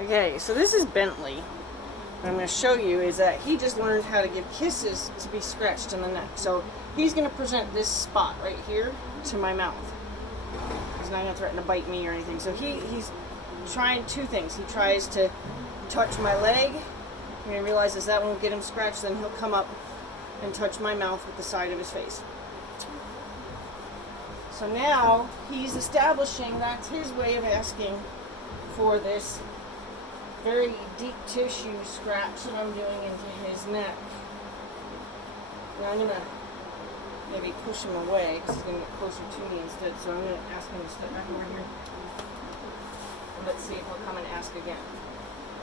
Okay, so this is Bentley. What I'm going to show you is that he just learned how to give kisses to be scratched in the neck. So he's going to present this spot right here to my mouth. He's not going to threaten to bite me or anything. So he's trying two things. He tries to touch my leg, and he realizes that won't get him scratched. Then he'll come up and touch my mouth with the side of his face. So now he's establishing that's his way of asking for this very deep tissue scratch that I'm doing into his neck. Now I'm going to maybe push him away because he's going to get closer to me instead. So I'm going to ask him to step back over here. And let's see if he'll come and ask again.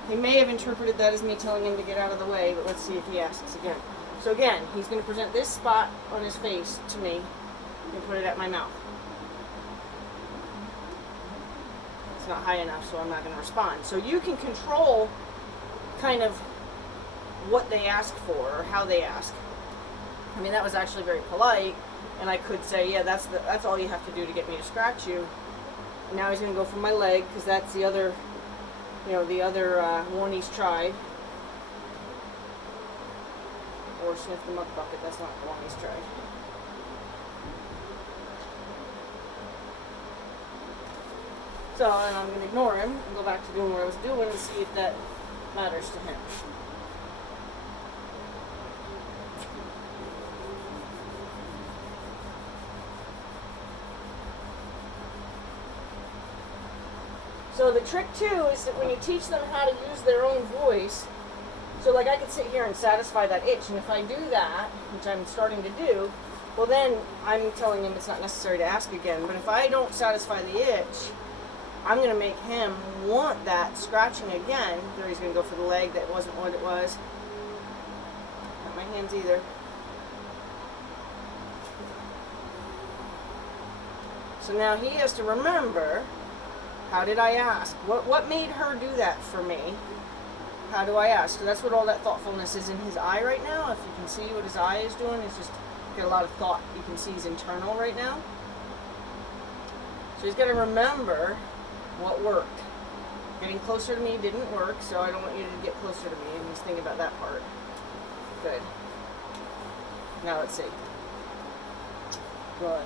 He may have interpreted that as me telling him to get out of the way, but let's see if he asks again. So again, he's going to present this spot on his face to me and put it at my mouth. It's not high enough, so I'm not going to respond. So you can control kind of what they ask for or how they ask. I mean, that was actually very polite, and I could say, yeah, that's all you have to do to get me to scratch you. And now he's going to go for my leg because that's the other, one he's tried. Or sniff the muck bucket. That's not the one he's tried. So, and I'm going to ignore him and go back to doing what I was doing and see if that matters to him. So the trick too is that when you teach them how to use their own voice, so like I could sit here and satisfy that itch, and if I do that, which I'm starting to do, well then I'm telling him it's not necessary to ask again. But if I don't satisfy the itch, I'm going to make him want that scratching again. There he's going to go for the leg. That wasn't what it was. Not my hands either. So now he has to remember, how did I ask? What made her do that for me? How do I ask? So that's what all that thoughtfulness is in his eye right now. If you can see what his eye is doing, it's just got a lot of thought. You can see he's internal right now. So he's got to remember what worked. Getting closer to me didn't work, so I don't want you to get closer to me. And just think about that part. Good. Now let's see. Good.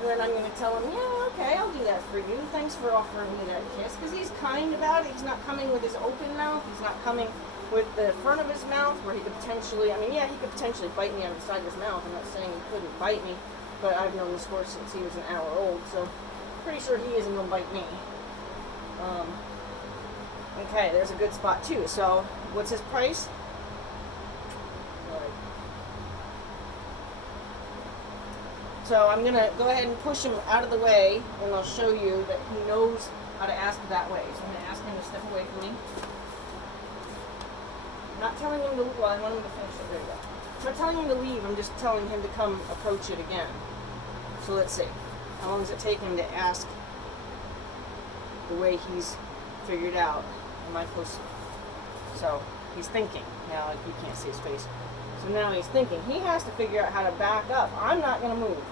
And then I'm going to tell him, yeah, okay, I'll do that for you. Thanks for offering me that kiss. Because he's kind about it. He's not coming with his open mouth. He's not coming with the front of his mouth where he could potentially, he could potentially bite me on the side of his mouth. I'm not saying he couldn't bite me, but I've known this horse since he was an hour old, so pretty sure he isn't going to bite me. Okay, there's a good spot too. So, what's his price? So I'm going to go ahead and push him out of the way, and I'll show you that he knows how to ask that way. So I'm going to ask him to step away from me. I'm not telling him to, well, I want him to finish it. There you go. I'm not telling him to leave, I'm just telling him to come approach it again. So let's see. How long does it take him to ask the way he's figured out? Am I close? So he's thinking. Now you can't see his face. So now he's thinking. He has to figure out how to back up. I'm not going to move.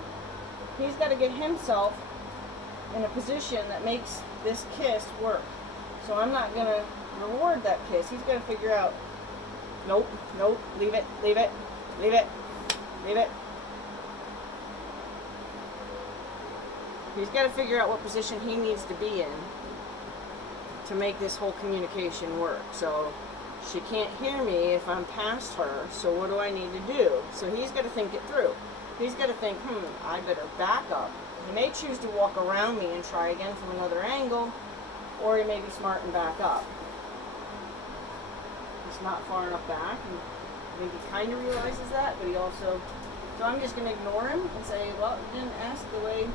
He's got to get himself in a position that makes this kiss work. So I'm not going to reward that kiss. He's got to figure out, nope, leave it, leave it, leave it, leave it. He's got to figure out what position he needs to be in to make this whole communication work. So she can't hear me if I'm past her, so what do I need to do? So he's got to think it through. He's got to think, I better back up. He may choose to walk around me and try again from another angle, or he may be smart and back up. He's not far enough back, and I think he kind of realizes that, but he also... So I'm just going to ignore him and say, well, you didn't ask the way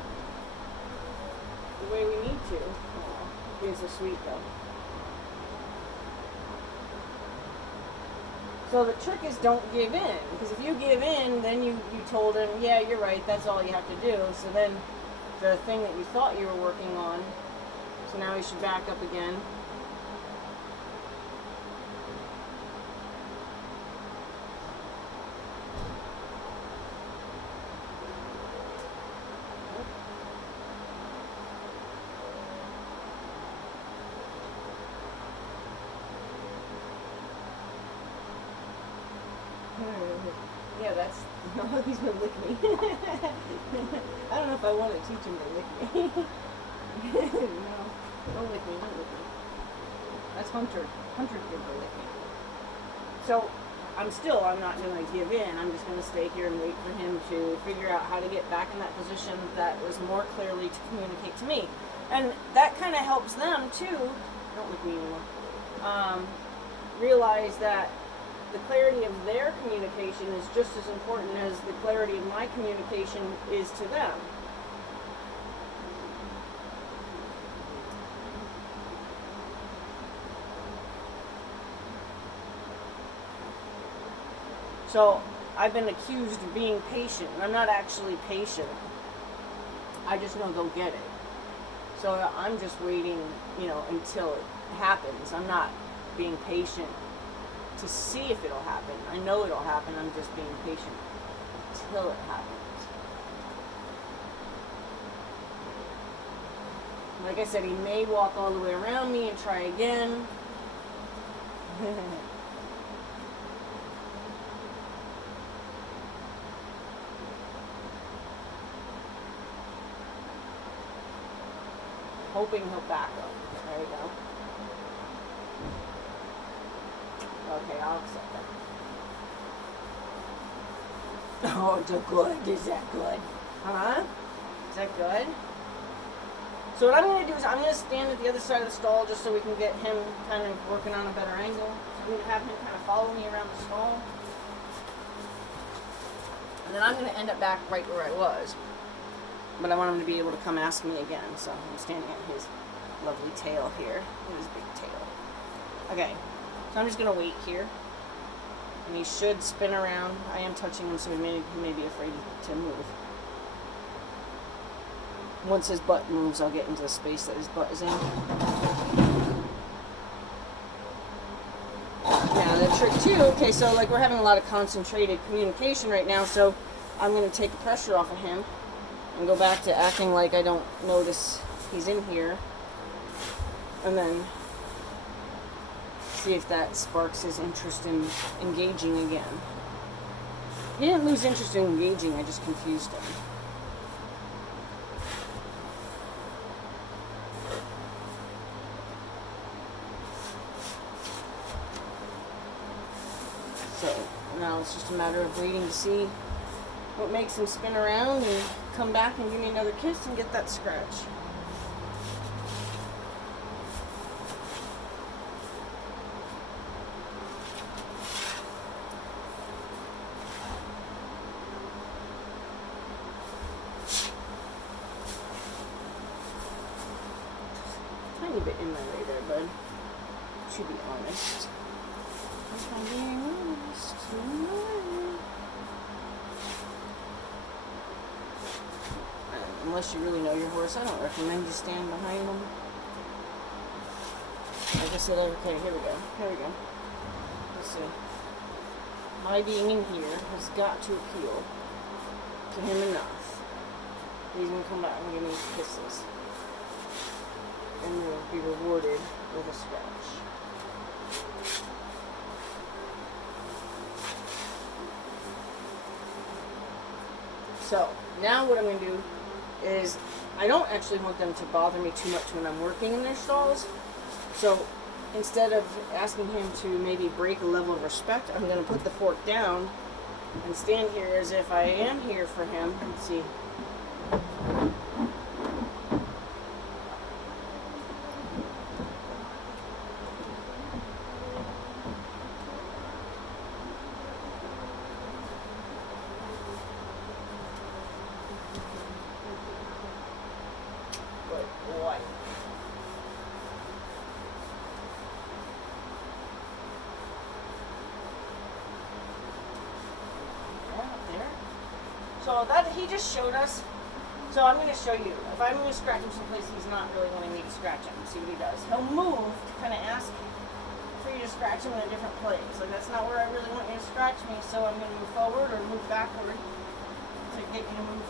we need to. Oh, he's so sweet, though. So the trick is don't give in, because if you give in, then you told him, yeah, you're right, that's all you have to do. So then the thing that you thought you were working on, so now you should back up again. Yeah, that's. No, he's gonna lick me. I don't know if I want to teach him to lick me. No, don't lick me, don't lick me. That's Hunter. Hunter did the licking. So, I'm not gonna give in. I'm just gonna stay here and wait for him to figure out how to get back in that position that was more clearly to communicate to me. And that kind of helps them too. Don't lick me anymore. Realize that the clarity of their communication is just as important as the clarity of my communication is to them. So I've been accused of being patient, and I'm not actually patient. I just know they'll get it. So I'm just waiting, until it happens. I'm not being patient to see if it'll happen. I know it'll happen. I'm just being patient till it happens. Like I said, he may walk all the way around me and try again. Hoping he'll back up. There you go. Okay, I'll accept that. Oh, it's good. Is that good? Huh? Is that good? So what I'm going to do is I'm going to stand at the other side of the stall just so we can get him kind of working on a better angle. I'm going to have him kind of follow me around the stall. And then I'm going to end up back right where I was. But I want him to be able to come ask me again. So I'm standing at his lovely tail here. His big tail. Okay. So I'm just going to wait here. And he should spin around. I am touching him, so he may be afraid to move. Once his butt moves, I'll get into the space that his butt is in. Now, the trick too, okay, so like we're having a lot of concentrated communication right now, so I'm going to take the pressure off of him and go back to acting like I don't notice he's in here. And then see if that sparks his interest in engaging again. He didn't lose interest in engaging, I just confused him. So now it's just a matter of waiting to see what makes him spin around and come back and give me another kiss and get that scratch. Tiny bit in my way there, bud. To be honest. If I'm being honest. Unless you really know your horse, I don't recommend you stand behind them. Like I said, okay, here we go. Let's see. My being in here has got to appeal to him enough. He's going to come back and give me kisses. And will be rewarded with a scratch. So, now what I'm going to do is, I don't actually want them to bother me too much when I'm working in their stalls. So, instead of asking him to maybe break a level of respect, I'm going to put the fork down and stand here as if I am here for him. Let's see. So that he just showed us. So I'm going to show you. If I'm going to scratch him someplace he's not really wanting me to scratch him, see what he does. He'll move to kind of ask for you to scratch him in a different place. Like, that's not where I really want you to scratch me, so I'm going to move forward or move backward to get you to move.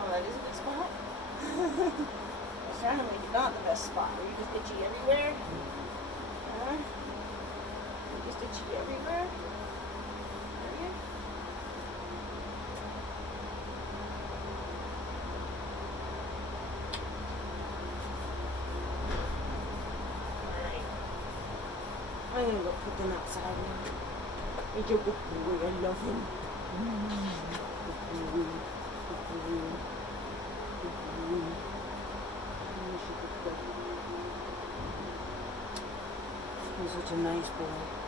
Oh, that is a good spot. I was trying to make it not the best spot. Are you just itchy everywhere? You just itchy everywhere? Are you? I'm gonna go put them outside now. He's a good boy. I love him. Good boy. Good boy. Good boy. He's a good boy. He's such a nice boy.